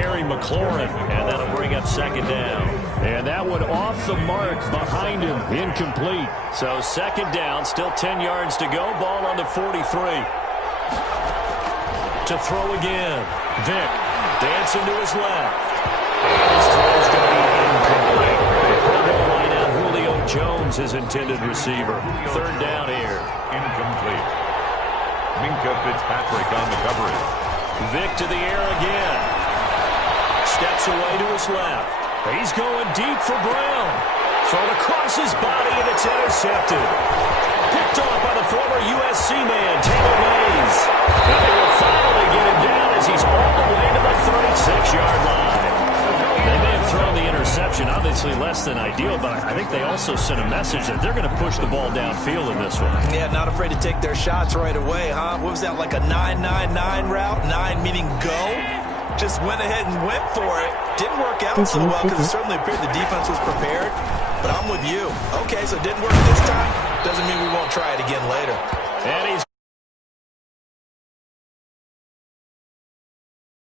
Terry McLaurin, and that'll bring up second down. And that one off the mark behind him, incomplete. So second down, still 10 yards to go, ball on the 43. To throw again, Vick dancing to his left. And his throw is going to be incomplete. Line out Julio Jones, his intended receiver. Third down here. Incomplete. Minkah Fitzpatrick on the coverage. Vick to the air again. Steps away to his left. He's going deep for Brown. Thrown across his body, and it's intercepted. Picked off by the former USC man, Taylor Mays. And they will finally get him down as he's all the way to the 36-yard line. They may have thrown the interception, obviously less than ideal, but I think they also sent a message that they're going to push the ball downfield in this one. Yeah, not afraid to take their shots right away, huh? What was that, like a 9-9-9 route? 9 meaning go? Just went ahead and went for it. Didn't work out so well because it certainly appeared the defense was prepared. But I'm with you. Okay, so it didn't work this time. Doesn't mean we won't try it again later. And he's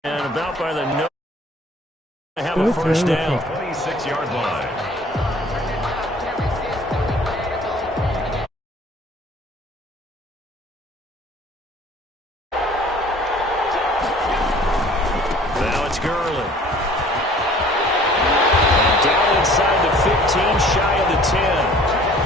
and about by the nose. I have a first down. 26-yard line. Now it's Gurley. Down inside the 15, shy of the 10.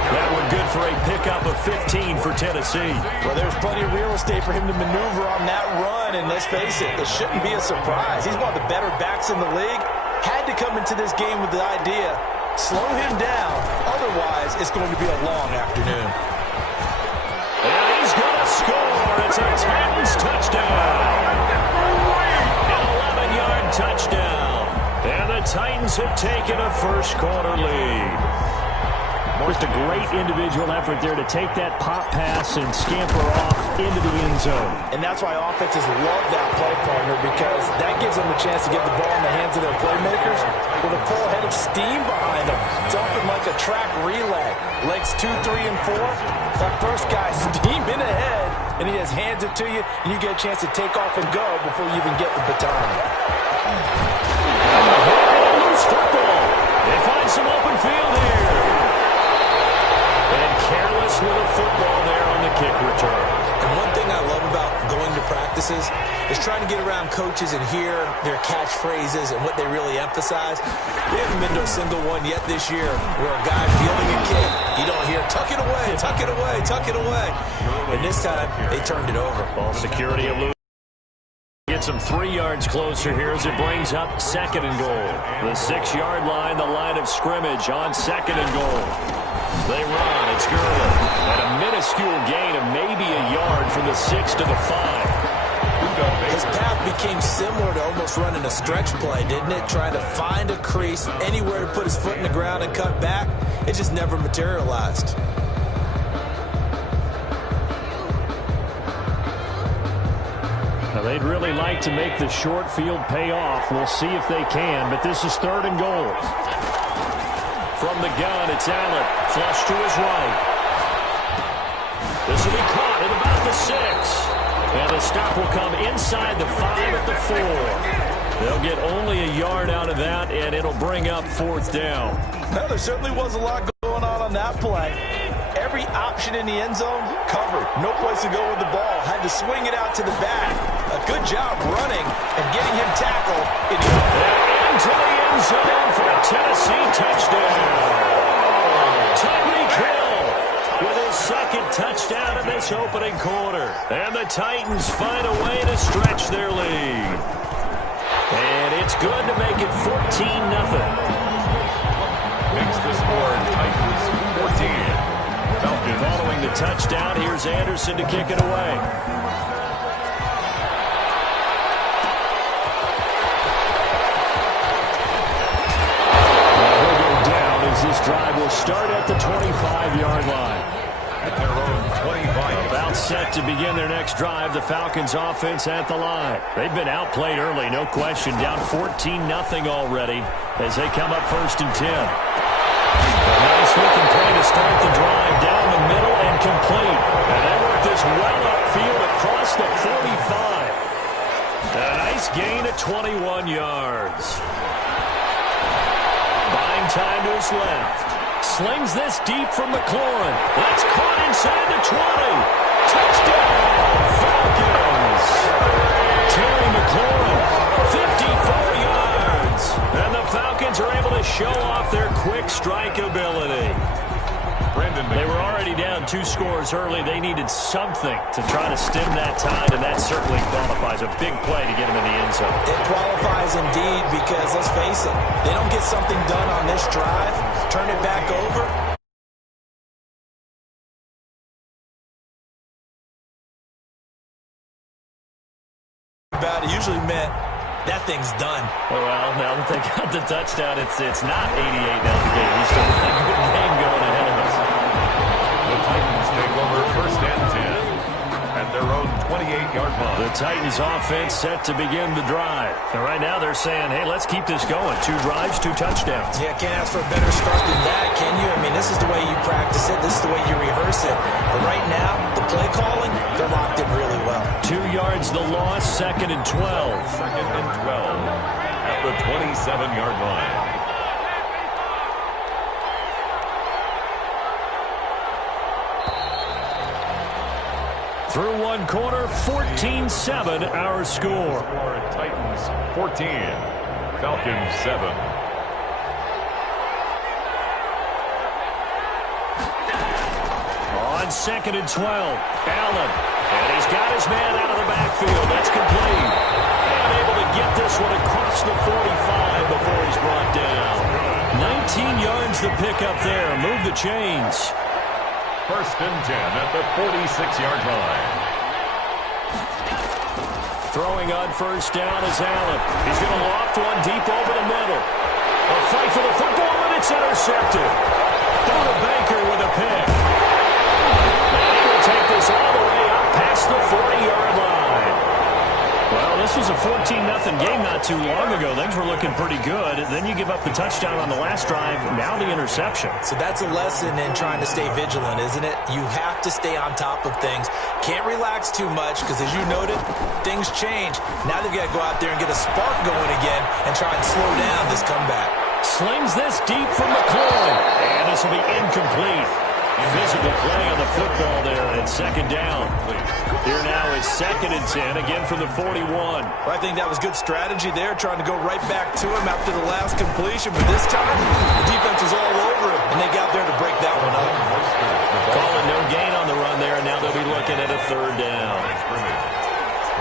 That one good for a pickup of 15 for Tennessee. Well, there's plenty of real estate for him to maneuver on that run, and let's face it, it shouldn't be a surprise. He's one of the better backs in the league. Had to come into this game with the idea, slow him down, otherwise it's going to be a long afternoon. And he's going to score. It's a Titans touchdown. An 11-yard touchdown. And the Titans have taken a first-quarter lead. Just a great individual effort there to take that pop pass and scamper off into the end zone. And that's why offenses love that play, partner, because that gives them a chance to get the ball in the hands of their playmakers with a full head of steam behind them. It's often like a track relay. Legs 2, 3, and 4. That first guy steaming ahead, and he just hands it to you, and you get a chance to take off and go before you even get the baton. Loose football. They find some open field here. And careless with a football there on the kick return. And one thing I love about going to practices is trying to get around coaches and hear their catchphrases and what they really emphasize. We haven't been to a single one yet this year where a guy fielding a kick, you don't hear, tuck it away, tuck it away, tuck it away. And this time, they turned it over. Ball security eludes. Gets him 3 yards closer here as it brings up second and goal. The 6-yard line, the line of scrimmage on second and goal. They run. It's Gurley. And a minuscule gain of maybe a yard from the 6 to the 5. His path became similar to almost running a stretch play, didn't it? Trying to find a crease, anywhere to put his foot in the ground and cut back. It just never materialized. Now, they'd really like to make the short field pay off. We'll see if they can, but this is third and goal. From the gun, it's Allen. Flush to his right. This will be caught at about the 6. And the stop will come inside the 5 at the 4. They'll get only a yard out of that, and it'll bring up fourth down. Now, there certainly was a lot going on that play. Every option in the end zone covered. No place to go with the ball. Had to swing it out to the back. A good job running and getting him tackled. Into the end zone for a Tennessee touchdown. Tyreek Hill with his second touchdown in this opening quarter. And the Titans find a way to stretch their lead. And it's good to make it 14-0. Makes the score Titans 14. Falcons. Following the touchdown, here's Anderson to kick it away. This drive will start at the 25-yard line. At their own 25. About set to begin their next drive. The Falcons offense at the line. They've been outplayed early, no question. Down 14-0 already as they come up first and 10. A nice looking play to start the drive down the middle and complete. And they work this well upfield across the 45. A nice gain of 21 yards. Buying time to his left. Slings this deep from McLaurin. That's caught inside the 20. Touchdown, Falcons. Terry McLaurin, 54 yards. And the Falcons are able to show off their quick strike ability. They were already down 2 scores early. They needed something to try to stem that tide, and that certainly qualifies. A big play to get them in the end zone. It qualifies indeed because, let's face it, they don't get something done on this drive, turn it back over. It usually meant that thing's done. Well, now that they got the touchdown, it's not 88 down the game. He's still got a good game going ahead of us. The Titans take over 1st and 10 at their own 28-yard line. The Titans offense set to begin the drive. And right now they're saying, hey, let's keep this going. 2 drives, 2 touchdowns. Yeah, can't ask for a better start than that, can you? I mean, this is the way you practice it. This is the way you rehearse it. But right now, the play calling, they're locked in really well. 2 yards the loss, 2nd and 12. 2nd and 12 at the 27-yard line. Through 1 quarter, 14-7 our score. Titans 14, Falcons 7. On 2nd and 12, Allen. And he's got his man out of the backfield. That's complete. And able to get this one across the 45 before he's brought down. 19 yards the pickup there. Move the chains. 1st and 10 at the 46-yard line. Throwing on 1st down is Allen. He's going to loft one deep over the middle. A fight for the football, and it's intercepted. Buda Baker with a pick. And he will take this all the way up past the 40-yard line. Well, this was a 14-0 game not too long ago. Things were looking pretty good. Then you give up the touchdown on the last drive. Now the interception. So that's a lesson in trying to stay vigilant, isn't it? You have to stay on top of things. Can't relax too much because, as you noted, things change. Now they've got to go out there and get a spark going again and try and slow down this comeback. Slings this deep from McLaurin. And this will be incomplete. Physical play on the football there, and 2nd down. Here now is 2nd and 10, again from the 41. Well, I think that was good strategy there, trying to go right back to him after the last completion. But this time, the defense was all over him, and they got there to break that one up. Calling no gain on the run there, and now they'll be looking at a 3rd down.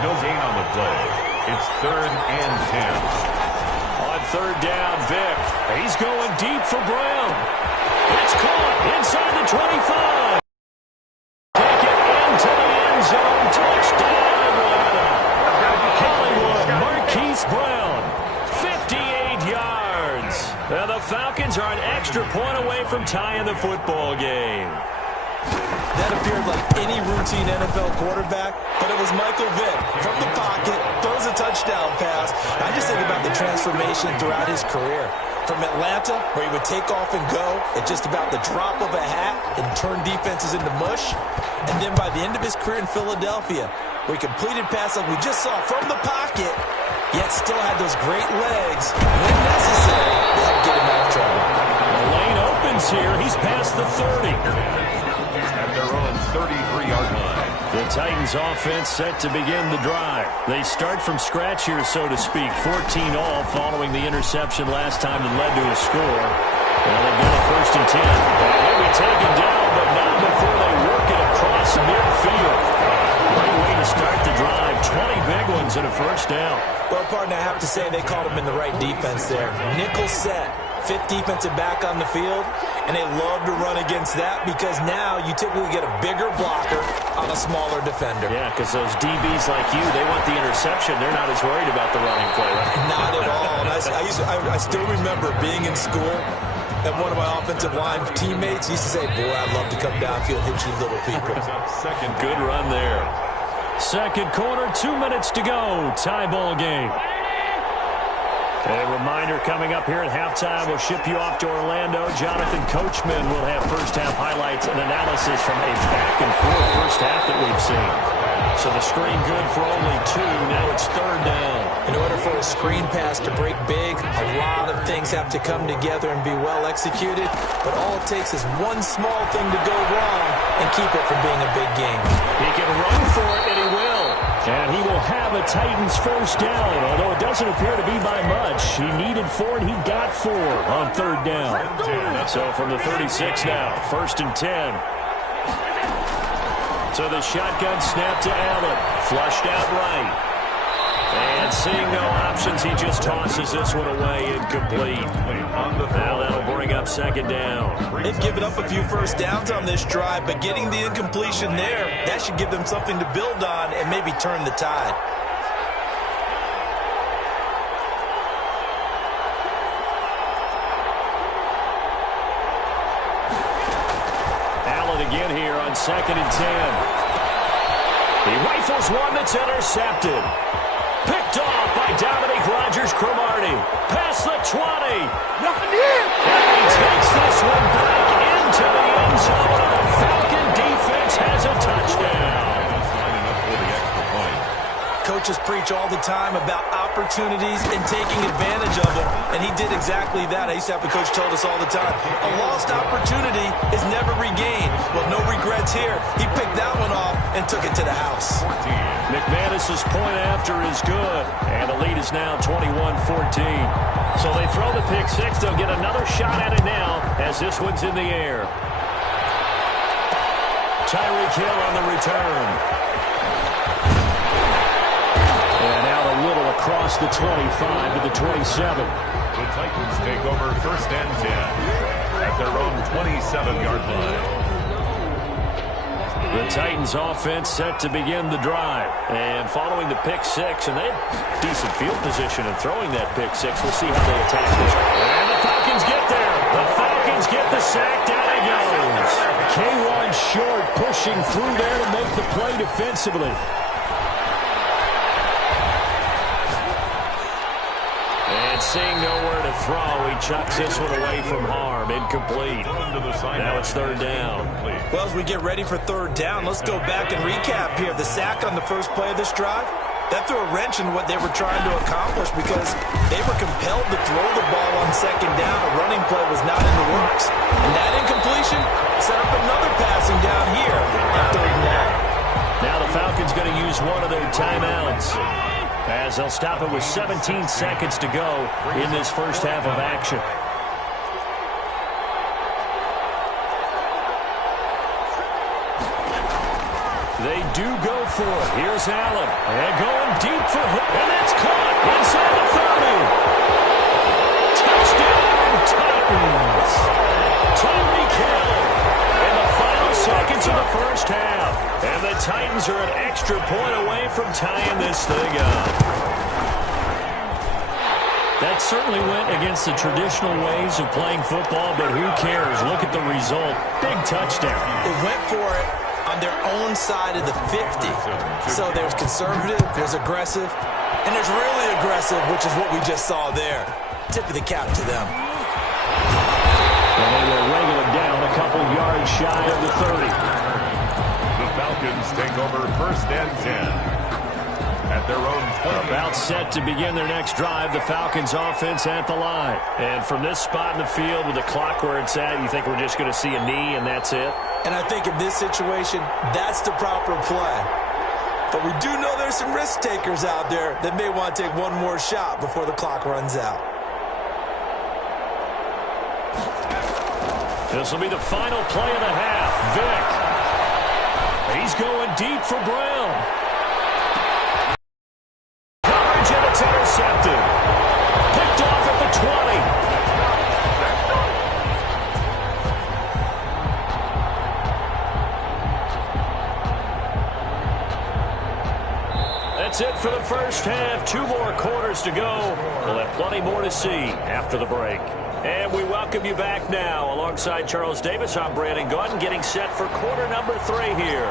No gain on the play. It's 3rd and 10. On 3rd down, Vick. He's going deep for Brown. It's caught inside the 25. Take it into the end zone. Touchdown, Atlanta. Hollywood, Marquise Brown. 58 yards. And the Falcons are an extra point away from tying the football game. That appeared like any routine NFL quarterback, but it was Michael Vick from the pocket, throws a touchdown pass. I just think about the transformation throughout his career. From Atlanta, where he would take off and go at just about the drop of a hat and turn defenses into mush. And then by the end of his career in Philadelphia, where he completed passes like we just saw from the pocket, yet still had those great legs. When necessary, that get him out of trouble. The lane opens here. He's past the 30. At their own 33-yard line. The Titans offense set to begin the drive. They start from scratch here, so to speak. 14-all following the interception last time that led to a score. And they've got a 1st and 10. They'll be taken down, but not before they work it across midfield. Great way to start the drive. 20 big ones and a 1st down. Well, partner, I have to say they called him in the right defense there. Nickel set. 5th defensive back on the field, and they love to run against that because now you typically get a bigger blocker on a smaller defender. Yeah, because those DBs like you, they want the interception. They're not as worried about the running play, right? Not at all. And I still remember being in school, and one of my offensive line teammates used to say, boy, I'd love to come downfield and hit you little people. Second good run there. 2nd quarter, 2 minutes to go. Tie ball game. A reminder coming up here at halftime, we'll ship you off to Orlando. Jonathan Coachman will have first half highlights and analysis from a back-and-forth first half that we've seen. So the screen good for only 2. Now it's third down. In order for a screen pass to break big, a lot of things have to come together and be well executed. But all it takes is one small thing to go wrong and keep it from being a big game. He can run for it, and he will. And he will have a Titans first down, although it doesn't appear to be by much. He needed 4, and he got 4 on third down. So from the 36 now, first and 10. So the shotgun snap to Allen. Flushed out right. And seeing no options, he just tosses this one away, incomplete. Now that'll bring up second down. They've given up a few first downs on this drive, but getting the incompletion there, that should give them something to build on and maybe turn the tide. Allen again here on second and 10. He rifles one that's intercepted. Picked off by Dominique Rodgers-Cromartie. Past the 20. And he takes this one back into the end zone. And the Falcon defense has a touchdown. Coaches preach all the time about opportunities and taking advantage of them, and he did exactly that. I used to have a coach told us all the time, a lost opportunity is never regained. Well, no regrets here. He picked that one off and took it to the house. McManus's point after is good, and the lead is now 21-14. So they throw the pick six. They'll get another shot at it now as this one's in the air. Tyreek Hill on the return. And out a little across the 25 to the 27. The Titans take over first and 10 at their own 27-yard line. The Titans offense set to begin the drive. And following the pick six, and they had decent field position in throwing that pick six. We'll see how they attack this. And the Falcons get there. The Falcons get the sack. Down he goes. K1 Short pushing through there to make the play defensively. And seeing nowhere to throw, he chucks this one away from harm. Incomplete. Now it's third down. Well, as we get ready for third down, let's go back and recap here. The sack on the first play of this drive, that threw a wrench in what they were trying to accomplish because they were compelled to throw the ball on second down. A running play was not in the works. And that incompletion set up another passing down here on third down. Now the Falcons going to use one of their timeouts, as they'll stop it with 17 seconds to go in this first half of action. They do go for it. Here's Allen. And going deep for him. And that's caught inside the 30. Touchdown, Titans. Tyreek Hill in the final seconds of the first half. And the Titans are an extra point away from tying this thing up. That certainly went against the traditional ways of playing football, but who cares? Look at the result. Big touchdown. They went for it on their own side of the 50. So there's conservative, there's aggressive, and there's really aggressive, which is what we just saw there. Tip of the cap to them. And they will wrangle it down a couple yards shy of the 30. The Falcons take over first and 10 at their own 20. About set to begin their next drive, the Falcons offense at the line. And from this spot in the field with the clock where it's at, you think we're just going to see a knee and that's it? And I think in this situation, that's the proper play. But we do know there's some risk takers out there that may want to take one more shot before the clock runs out. This will be the final play of the half. Vick. He's going deep for Brown. Coverage, and it's intercepted. Picked off at the 20. That's it for the first half. 2 more quarters to go. We'll have plenty more to see after the break. And we welcome you back now. Alongside Charles Davis, I'm Brandon Gaudin, getting set for quarter number 3 here.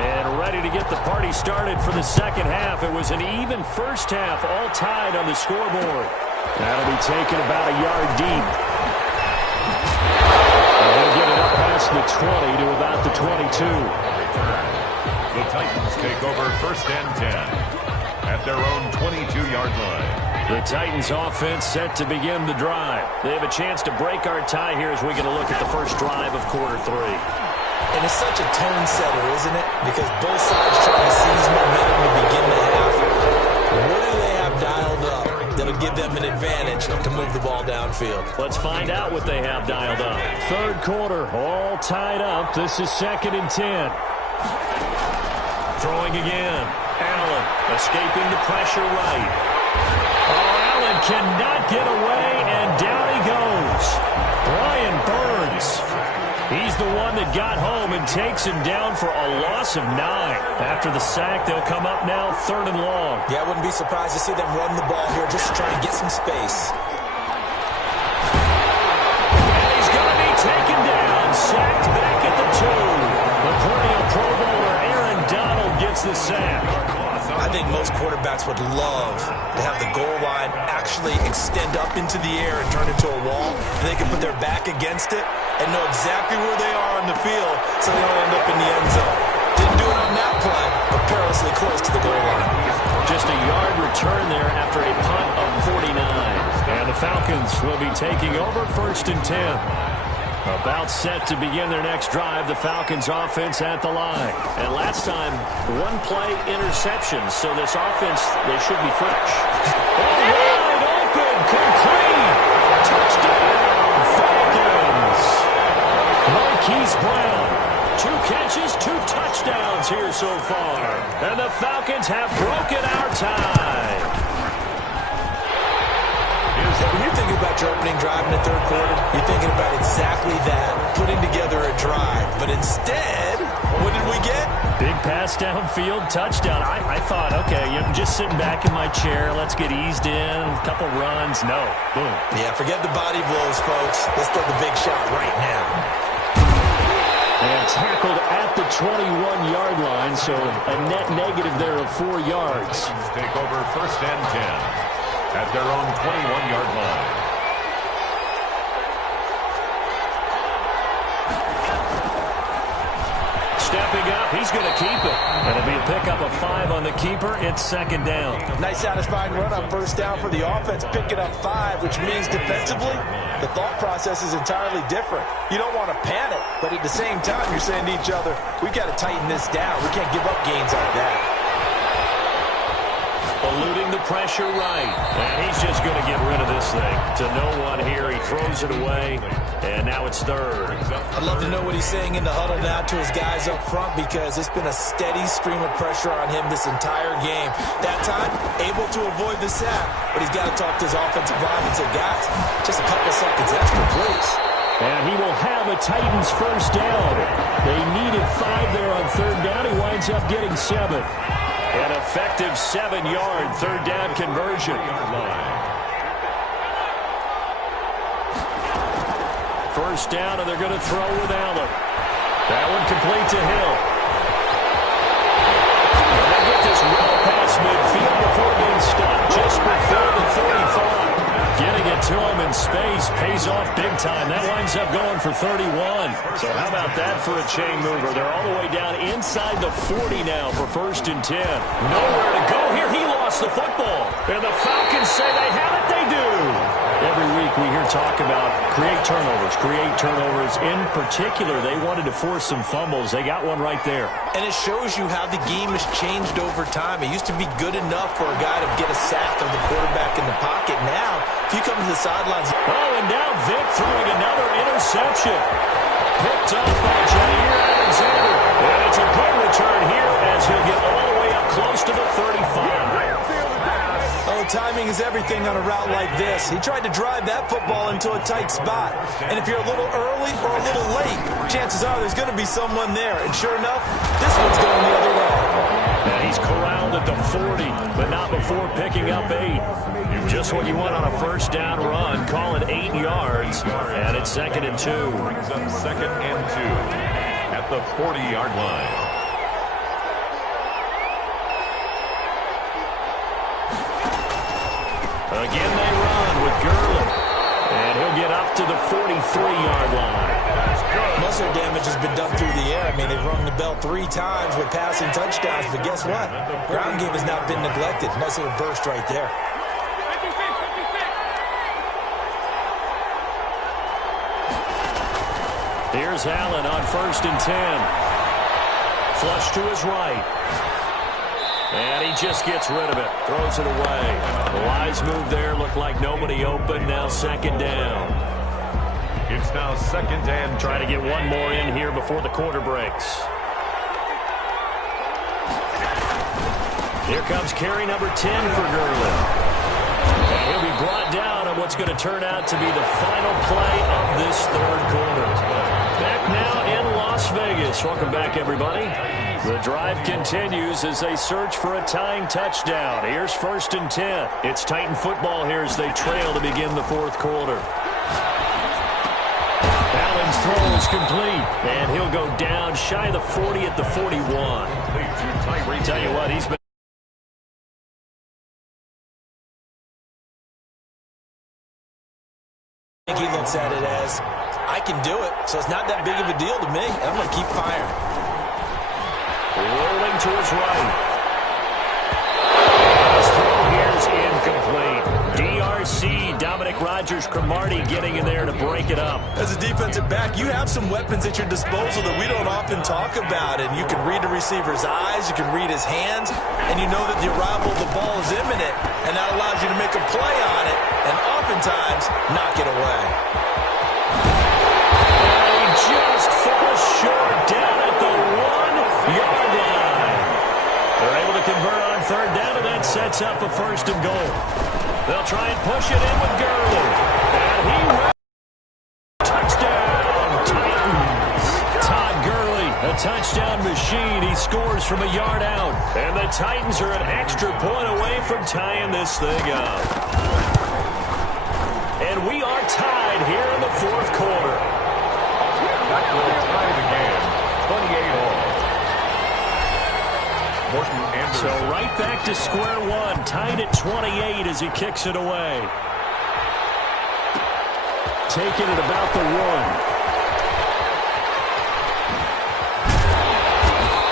And ready to get the party started for the second half. It was an even first half, all tied on the scoreboard. That'll be taken about a yard deep. And he'll get it up past across the 20 to about the 22. The Titans take over first and 10 at their own 22-yard line. The Titans offense set to begin the drive. They have a chance to break our tie here as we get a look at the first drive of quarter 3. And it's such a tone setter, isn't it? Because both sides trying to seize momentum to begin the half. What do they have dialed up that'll give them an advantage to move the ball downfield? Let's find out what they have dialed up. Third quarter, all tied up. This is 2nd and 10. Throwing again. Allen escaping the pressure right. Oh, Allen cannot get away, and down he goes. Brian Burns. He's the one that got home and takes him down for a loss of 9. After the sack, they'll come up now 3rd and long. Yeah, I wouldn't be surprised to see them run the ball here just to try to get some space. And he's going to be taken down, sacked back at the 2. The perennial Pro Bowler Aaron Donald gets the sack. I think most quarterbacks would love to have the goal line actually extend up into the air and turn into a wall. And they can put their back against it and know exactly where they are on the field so they don't end up in the end zone. Didn't do it on that play, but perilously close to the goal line. Just a yard return there after a punt of 49. And the Falcons will be taking over 1st and 10. About set to begin their next drive, the Falcons offense at the line. And last time, 1-play interception, so this offense, they should be fresh. Wide open, complete, touchdown, Falcons. Marquise Brown, 2 catches, 2 touchdowns here so far. And the Falcons have broken our tie. When you're thinking about your opening drive in the third quarter, you're thinking about exactly that, putting together a drive. But instead, what did we get? Big pass downfield, touchdown. I thought, okay, I'm just sitting back in my chair. Let's get eased in, a couple runs. No, boom. Yeah, forget the body blows, folks. Let's throw the big shot right now. And tackled at the 21-yard line, so a net negative there of 4 yards. Take over first and 10 at their own 21-yard line. Stepping up, he's going to keep it. It'll be a pickup of 5 on the keeper. It's 2nd down. Nice satisfying run on first down for the offense, picking up 5, which means defensively, the thought process is entirely different. You don't want to panic, but at the same time, you're saying to each other, we've got to tighten this down. We can't give up gains like that. Eluding the pressure right. And he's just going to get rid of this thing. To no one here. He throws it away. And now it's 3rd. I'd love to know what he's saying in the huddle now to his guys up front, because it's been a steady stream of pressure on him this entire game. That time, able to avoid the sack. But he's got to talk to his offensive line and say, guys, just a couple seconds extra, please. And he will have a Titans first down. They needed 5 there on 3rd down. He winds up getting 7. An effective 7-yard 3rd down conversion. First down, and they're going to throw with Allen. That one complete to Hill. And they get this well past midfield before being stopped just before the 35. Getting it to him in space pays off big time. That winds up going for 31. So how about that for a chain mover? They're all the way down inside the 40 now for 1st and 10. Nowhere to go here. He lost the football. And the Falcons say they have it. They do. Every week we hear talk about create turnovers. In particular, they wanted to force some fumbles. They got one right there. And it shows you how the game has changed over time. It used to be good enough for a guy to get a sack of the quarterback in the pocket. Now, if you come to the sidelines. Oh, and now Vic throwing another interception. Picked up by Jair Alexander. And it's a good return here as he'll get all the way up close to the 35. Oh, timing is everything on a route like this. He tried to drive that football into a tight spot. And if you're a little early or a little late, chances are there's going to be someone there. And sure enough, this one's going the other way. And he's corralled at the 40, but not before picking up 8. Just what you want on a first down run. Call it 8 yards. And it's 2nd and 2. Brings up 2nd and 2 at the 40-yard line. Again, they run with Gurley. And he'll get up to the 43-yard line. most of their damage has been done through the air. I mean, they've rung the bell 3 times with passing touchdowns, but guess what? Ground game has not been neglected. Nice little burst right there. Here's Allen on 1st and 10. Flush to his right. And he just gets rid of it. Throws it away. The wise move there. Looked like nobody open. Now 2nd down. It's now 2nd and 10. Try to get one more in here before the quarter breaks. Here comes carry number 10 for Gurley. And he'll be brought down on what's going to turn out to be the final play of this 3rd quarter. Back now in Las Vegas. Welcome back, everybody. The drive continues as they search for a tying touchdown. Here's 1st and 10. It's Titan football here as they trail to begin the 4th quarter. Allen's throw is complete, and he'll go down shy of the 40 at the 41. Tell you what, he's been... I think he looks at it as, I can do it, so it's not that big of a deal to me, and I'm going to keep firing. Rolling to his right. His throw here's incomplete. DRC, Dominic Rodgers-Cromartie getting in there to break it up. As a defensive back, you have some weapons at your disposal that we don't often talk about, and you can read the receiver's eyes, you can read his hands, and you know that the arrival of the ball is imminent, and that allows you to make a play on it, and oftentimes knock it away. And he just falls short down at the 1-yard line. They're able to convert on 3rd down, and that sets up a 1st and goal. They'll try and push it in with Gurley. And he touchdown, Titans. Todd Gurley, a touchdown machine. He scores from a yard out. And the Titans are an extra point away from tying this thing up. And we are tied here in the 4th quarter. That will tie the game. 28 all. Morton Anderson. So right back to square one. Tied at 28 as he kicks it away. Taking it about the 1.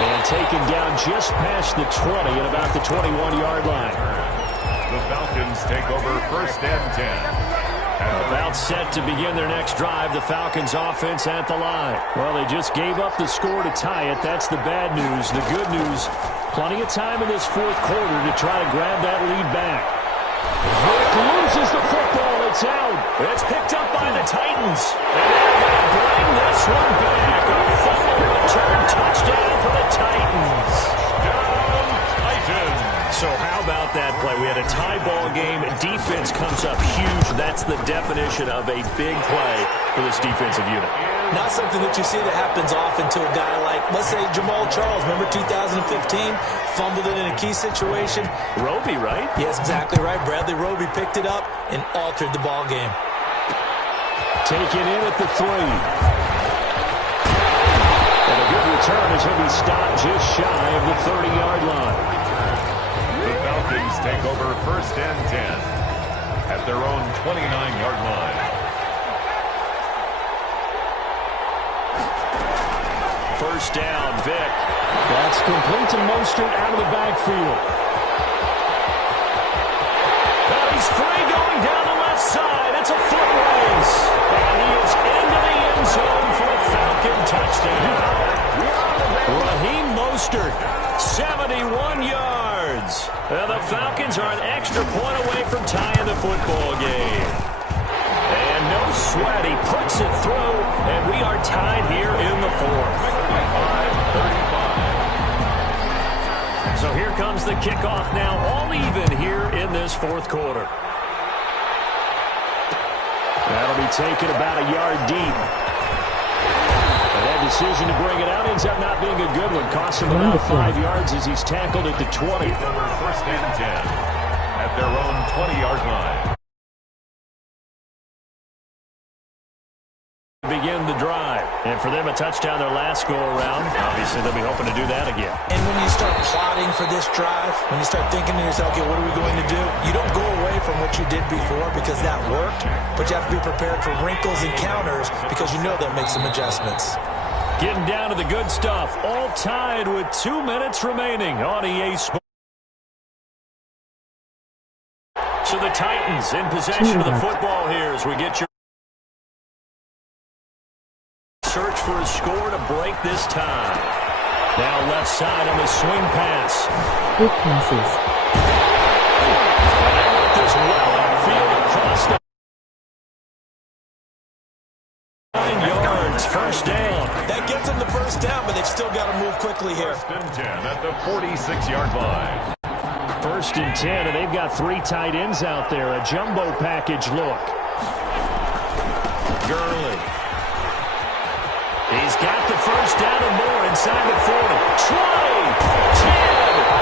And taken down just past the 20 at about the 21-yard line. The Falcons take over 1st and 10. About set to begin their next drive. The Falcons offense at the line. Well, they just gave up the score to tie it. That's the bad news. The good news, plenty of time in this 4th quarter to try to grab that lead back. Vick loses the football. It's out. It's picked up by the Titans. And they're going to bring this one back. A fumble return touchdown for the Titans. Down, Titans. So how about that play? We had a tie ball game. Defense comes up huge. That's the definition of a big play for this defensive unit. Not something that you see that happens often to a guy like, let's say, Jamal Charles. Remember 2015? Fumbled it in a key situation. Roby, right? Yes, exactly right. Bradley Roby picked it up and altered the ball game. Taken in at the 3. And a good return as he'll be stopped just shy of the 30-yard line. The Falcons take over 1st and 10 at their own 29-yard line. First down, Vick. That's complete to Mostert out of the backfield. Well, he's free going down the left side. It's a foot race. And he is into the end zone for a Falcon touchdown. Raheem Mostert, 71 yards. And the Falcons are an extra point away from tying the football game. And no sweat, he puts it through, and we are tied here in the 4th. 35. So here comes the kickoff now, all even here in this 4th quarter. That'll be taken about a yard deep. And that decision to bring it out ends up not being a good one. Costs him about 5 yards as he's tackled at the 20. 1st and 10 at their own 20-yard line. Begin the drive. And for them, a touchdown their last go-around. Obviously, they'll be hoping to do that again. And when you start plotting for this drive, when you start thinking to yourself, okay, what are we going to do? You don't go away from what you did before because that worked, but you have to be prepared for wrinkles and counters because you know they'll make some adjustments. Getting down to the good stuff. All tied with 2 minutes remaining on EA Sports. So the Titans in possession of the football here as we get your search for a score to break this tie. Now left side on the swing pass. Quick passes. This well outfield across the 9 yards. First down. That gets them the first down, but they've still got to move quickly here. First and 10 at the 46-yard line. First and 10, and they've got 3 tight ends out there. A jumbo package look. Gurley. He's got the first down and more inside the 40. 20, 10,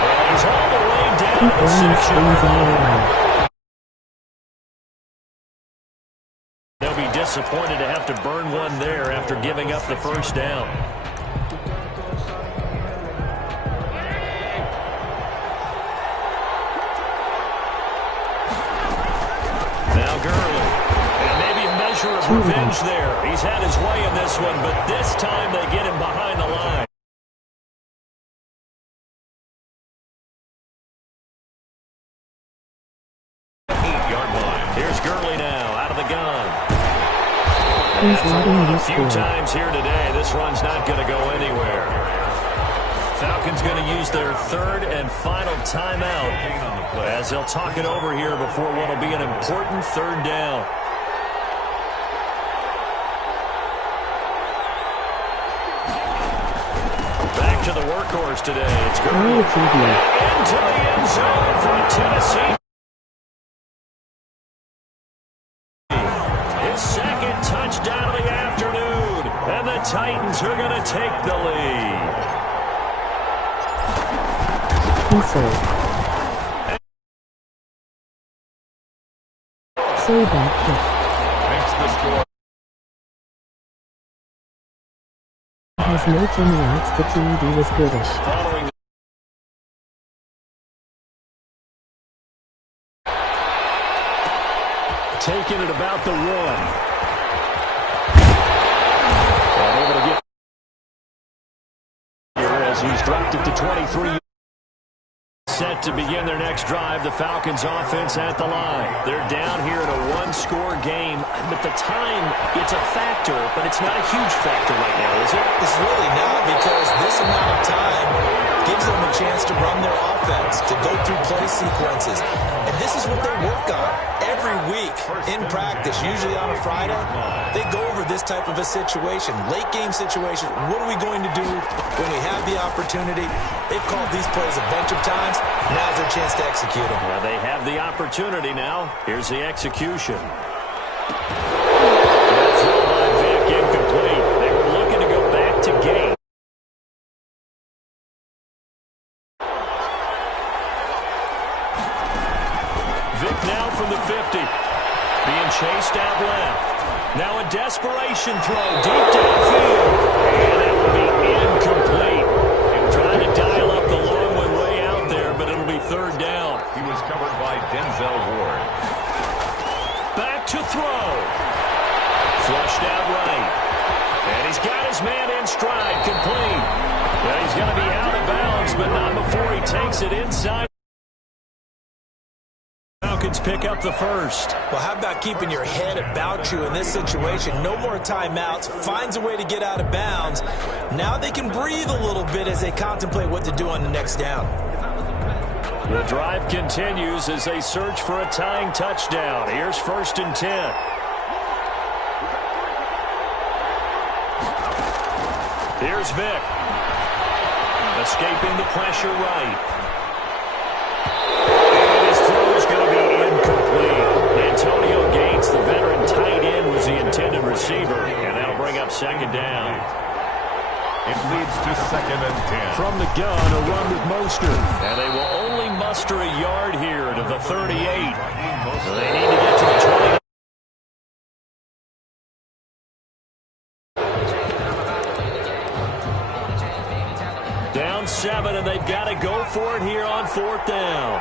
and he's all the way down to the 6-yard. They'll be disappointed to have to burn one there after giving up the first down. Now Gurley. And maybe a measure of revenge there. He's had his way in this one, but this time they get him behind the line. Here's Gurley now, out of the gun. A few times here today, this run's not going to go anywhere. Falcons going to use their third and final timeout as they'll talk it over here before what will be an important third down. Back to the workhorse today. It's Gurley. Into the end zone for Tennessee. His second touchdown of the afternoon. And the Titans are going to take the lead. So back kick. Makes the score. Has no 10 yards. The TD was goodish. Following taking it about the 1. Able to get here as he's dropped it to 23. Set to begin their next drive. The Falcons offense at the line. They're down here in a 1-score game, but the time, it's a factor, but it's not a huge factor right now, is it? It's really not, because this amount of time gives them a chance to run their offense, to go through play sequences. And this is what they work on every week in practice, usually on a Friday. They go over this type of a situation, late game situation. What are we going to do when we have the opportunity? They've called these plays a bunch of times. Now's their chance to execute them. Well, they have the opportunity now. Here's the execution. Throw by Vic, incomplete. They were looking to go back to Gate. Vic now from the 50. Being chased out left. Now a desperation throw deep downfield. And that will be incomplete. Trying to dial up the long one way out there, but it'll be third down. He was covered by Denzel Ward. Back to throw. Flushed out right. And he's got his man in stride, complete. Now he's going to be out of bounds, but not before he takes it inside. Falcons pick up the first. Well, how about keeping your head about you in this situation? No more timeouts. Finds a way to get out of bounds. Now they can breathe a little bit as they contemplate what to do on the next down. The drive continues as they search for a tying touchdown. Here's first and 10. Here's Vic. Escaping the pressure right. And his throw is going to be incomplete. Antonio Gates, the veteran tight end, was the intended receiver. And that'll bring up second down. It leads to second and 10. From the gun, a run with Mostert. And they will only muster a yard here to the 38. So they need to get to the 20. Down 7, and they've got to go for it here on fourth down.